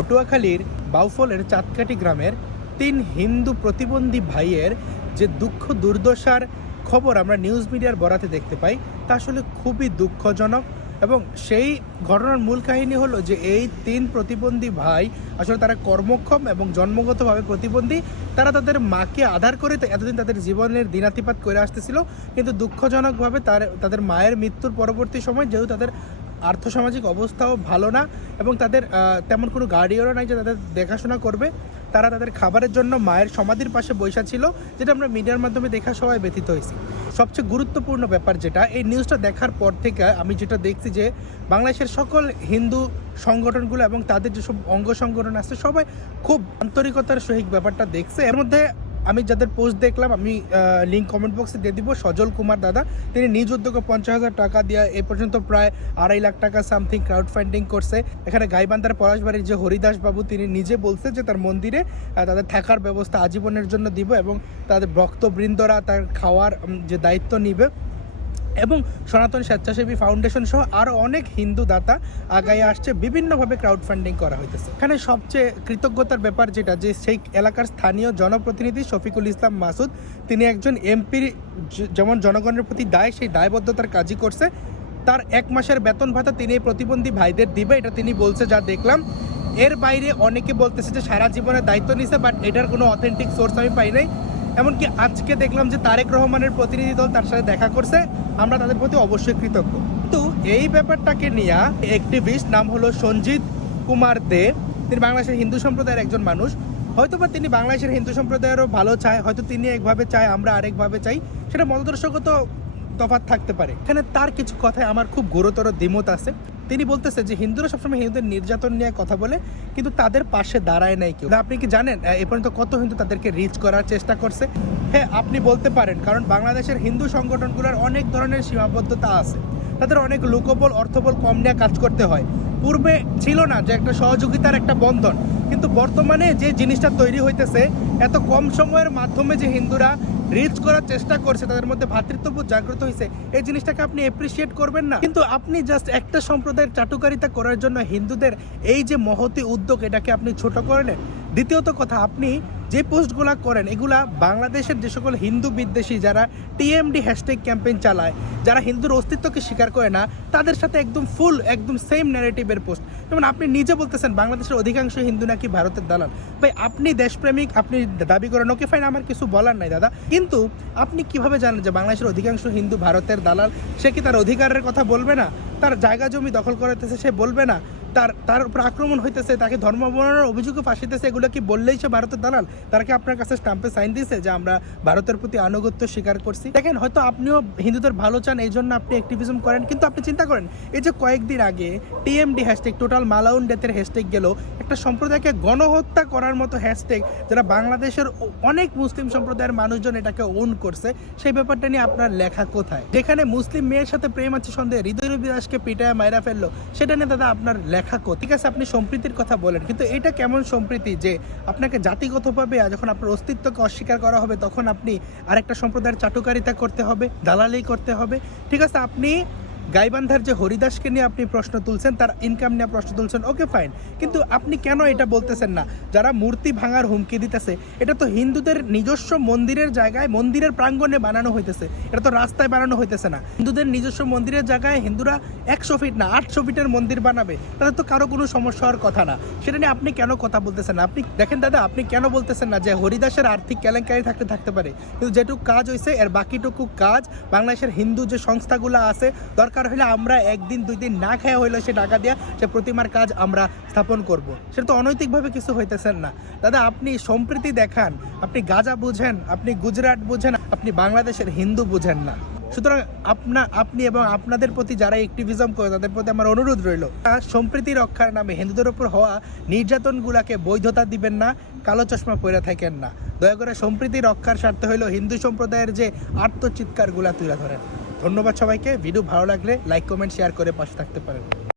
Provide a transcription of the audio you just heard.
পটুয়াখালীর বাউফলের চাঁদকাঠি গ্রামের ৩ হিন্দু প্রতিবন্ধী ভাইয়ের যে দুঃখ দুর্দশার খবর আমরা নিউজ মিডিয়ার বরাতে দেখতে পাই তা আসলে খুবই দুঃখজনক। এবং সেই ঘটনার মূল কাহিনী হলো যে এই ৩ প্রতিবন্ধী ভাই আসলে তারা কর্মক্ষম এবং জন্মগতভাবে প্রতিবন্ধী। তারা তাদের মাকে আধার করে এতদিন তাদের জীবনের দিনাতিপাত করে আসতেছিল, কিন্তু দুঃখজনকভাবে তাদের মায়ের মৃত্যুর পরবর্তী সময় যেহেতু তাদের আর্থসামাজিক অবস্থাও ভালো না এবং তাদের তেমন কোনো গার্ডিয়ানও নাই যে তাদের দেখাশোনা করবে, তারা তাদের খাবারের জন্য মায়ের সমাধির পাশে বৈশা ছিল, যেটা আমরা মিডিয়ার মাধ্যমে দেখা সবাই ব্যথিত হয়েছি। সবচেয়ে গুরুত্বপূর্ণ ব্যাপার যেটা, এই নিউজটা দেখার পর থেকে আমি যেটা দেখছি যে বাংলাদেশের সকল হিন্দু সংগঠনগুলো এবং তাদের যেসব অঙ্গ সংগঠন আছে সবাই খুব আন্তরিকতার সহিত ব্যাপারটা দেখছে। এর মধ্যে আমি যাদের পোস্ট দেখলাম, আমি লিঙ্ক কমেন্ট বক্সে দিয়ে দিব। সজল কুমার দাদা, তিনি নিজ উদ্যোগে 50,000 টাকা দিয়ে এ পর্যন্ত প্রায় 2.5 লাখ টাকা সামথিং ক্রাউড ফান্ডিং করছে। এখানে গাইবান্ধার পলাশবাড়ির যে হরিদাস বাবু, তিনি নিজে বলছে যে তার মন্দিরে তাদের থাকার ব্যবস্থা আজীবনের জন্য দিব এবং তাদের ভক্তবৃন্দরা তার খাওয়ার যে দায়িত্ব নিবে। এবং সনাতন স্বেচ্ছাসেবী ফাউন্ডেশন সহ আরও অনেক হিন্দু দাতা আগায় আসছে, বিভিন্নভাবে ক্রাউড ফান্ডিং করা হইতেছে। এখানে সবচেয়ে কৃতজ্ঞতার ব্যাপার যেটা, যে সেই এলাকার স্থানীয় জনপ্রতিনিধি শফিকুল ইসলাম মাসুদ, তিনি একজন এমপির যেমন জনগণের প্রতি দায়, সেই দায়বদ্ধতার কাজই করছে। তার 1 মাসের বেতন ভাতা তিনি এই প্রতিবন্ধী ভাইদের দিবে, এটা তিনি বলছে, যা দেখলাম। এর বাইরে অনেকে বলতেছে যে সারা জীবনের দায়িত্ব নিছে, বাট এটার কোনো অথেন্টিক সোর্স আমি পাই নাই। এমনকি আজকে দেখলাম যে তারেক রহমানের প্রতিনিধি দল তার সাথে দেখা করছে, আমরা তাদের প্রতি অবশ্যই কৃতজ্ঞ। কিন্তু এই ব্যাপারটাকে নিয়ে অ্যাক্টিভিস্ট, নাম হলো সঞ্জিত কুমার দে, তিনি বাংলাদেশের হিন্দু সম্প্রদায়ের একজন মানুষ। হয়তোবা তিনি বাংলাদেশের হিন্দু সম্প্রদায়েরও ভালো চায়, হয়তো তিনি একভাবে চায়, আমরা আরেকভাবে চাই, সেটা মতাদর্শগত তফাৎ থাকতে পারে। এখানে তার কিছু কথায় আমার খুব গুরুতর দ্বিমত আছে। তিনি বলতেছে যে হিন্দুরা সবসময় হিন্দুদের নির্যাতন নিয়ে কথা বলে, কিন্তু তাদের পাশে দাঁড়ায় নাই কেউ। আপনি কি জানেন এ পর্যন্ত কত হিন্দু তাদেরকে রিচ করার চেষ্টা করছে? হ্যাঁ, আপনি বলতে পারেন, কারণ বাংলাদেশের হিন্দু সংগঠনগুলোর অনেক ধরনের সীমাবদ্ধতা আছে, তাদের অনেক লোকবল অর্থবল কম নিয়ে কাজ করতে হয়। পূর্বে ছিল না যে একটা সহযোগিতার একটা বন্ধন, কিন্তু বর্তমানে যে জিনিসটা তৈরি হইতেছে, এত কম সময়ের মাধ্যমে যে হিন্দুরা রিচ করার চেষ্টা করছে, তাদের মধ্যে ভ্রাতৃত্ববোধ জাগ্রত হয়েছে, এই জিনিসটাকে আপনি অ্যাপ্রিসিয়েট করবেন না? কিন্তু আপনি জাস্ট একটা সম্প্রদায়ের চাটুকারিতা করার জন্য হিন্দুদের এই যে মহতি উদ্যোগ, এটাকে আপনি ছোট করলেন। দ্বিতীয়ত কথা, আপনি যে পোস্টগুলো করেন এগুলা বাংলাদেশের যে সকল হিন্দু বিদ্বেষী যারা টিএমডি হ্যাশট্যাগ ক্যাম্পেইন চালায়, যারা হিন্দুর অস্তিত্বকে স্বীকার করে না, তাদের সাথে একদম সেম ন্যারেটিভের পোস্ট। যেমন আপনি নিজে বলতেছেন বাংলাদেশের অধিকাংশ হিন্দু নাকি ভারতের দালাল। ভাই, আপনি দেশপ্রেমিক, আপনি দাবি করেন, ওকে ফাইন, আমার কিছু বলার নাই দাদা, কিন্তু আপনি কিভাবে জানেন যে বাংলাদেশের অধিকাংশ হিন্দু ভারতের দালাল? সে কি তার অধিকারের কথা বলবে না? তার জায়গা জমি দখল করাতেছে সে বলবে না? তার উপর আক্রমণ হইতেছে, তাকে ধর্ম অবমাননার অভিযোগে ফাঁসিতেছে, এগুলো কি বললেই সে ভারতের দালাল? তারা কি আপনার কাছে স্ট্যাম্পে সাইন দিয়েছে যে আমরা ভারতের প্রতি আনুগত্য স্বীকার করছি? দেখেন, হয়তো আপনিও হিন্দুদের ভালো চান, এই জন্য আপনি অ্যাক্টিভিজম করেন, কিন্তু আপনি চিন্তা করেন, এই যে কয়েকদিন আগে টিএমডি হ্যাশট্যাগ, টোটাল মালাউন ডেথের হ্যাশট্যাগ গেল, একটা সম্প্রদায়কে গণহত্যা করার মতো হ্যাশট্যাগ, যারা বাংলাদেশের অনেক মুসলিম সম্প্রদায়ের মানুষজন এটাকে ওন করছে, সেই ব্যাপারটা নিয়ে আপনার লেখা কোথায়? যেখানে মুসলিম মেয়ের সাথে প্রেম আছে সন্দেহে হৃদয় বিলাসকে পিটায় মাইরা ফেললো, সেটা নিয়ে দাদা আপনার লেখা কোথায়? ঠিক আছে, আপনি সম্প্রীতির কথা বলেন, কিন্তু এটা কেমন সম্প্রীতি যে আপনাকে জাতিগতভাবে যখন আপনার অস্তিত্বকে অস্বীকার করা হবে, তখন আপনি আরেকটা সম্প্রদায়ের চাটুকারিতা করতে হবে, দালালি করতে হবে? ঠিক আছে, আপনি গাইবান্ধার যে হরিদাসকে নিয়ে আপনি প্রশ্ন তুলছেন, তার ইনকাম নিয়ে প্রশ্ন তুলছেন, ওকে ফাইন, কিন্তু আপনি কেন এটা বলতেছেন না যারা মূর্তি ভাঙার হুমকি দিতেছে, এটা তো হিন্দুদের নিজস্ব মন্দিরের জায়গায়, মন্দিরের প্রাঙ্গণে বানানো হইতেছে, এটা তো রাস্তায় বানানো হইতেছে না। হিন্দুদের নিজস্ব মন্দিরের জায়গায় হিন্দুরা 100 ফিট না 800 ফিটের মন্দির বানাবে, তাদের তো কারো কোনো সমস্যা হওয়ার কথা না। সেটা নিয়ে আপনি কেন কথা বলতেছেন না? আপনি দেখেন দাদা, আপনি কেন বলতেছেন না যে হরিদাসের আর্থিক কেলেঙ্কারি থাকতে পারে, কিন্তু যেটুকু কাজ হয়েছে এর বাকিটুকু কাজ বাংলাদেশের হিন্দু যে সংস্থাগুলো আছে, দরকার হলে আমরা 1 দিন 2 দিন না খাওয়া হইলো সে টাকা দিয়া সে প্রতিমার কাজ আমরা স্থাপন করব। সেটা তো অনৈতিকভাবে কিছু হইতেছেন না দাদা। আপনি সম্প্রীতি দেখান, আপনি গাজা বুঝেন, আপনি গুজরাট বুঝেন, আপনি বাংলাদেশের হিন্দু বুঝেন না। সুতরাং আপনি এবং আপনাদের প্রতি যারা অ্যাক্টিভিজম করে, তাদের প্রতি আমার অনুরোধ রইল, সম্প্রীতি রক্ষার নামে হিন্দুদের উপর হওয়া নির্যাতনগুলাকে বৈধতা দিবেন না, কালো চশমা পরে থাকেন না। দয়া করে সম্প্রীতি রক্ষার স্বার্থে হইল হিন্দু সম্প্রদায়ের যে আত্মচিৎকারগুলা তুলে ধরেন। ধন্যবাদ সবাইকে। ভিডিও ভালো লাগলে লাইক, কমেন্ট, শেয়ার করে পাশে থাকতে পারেন।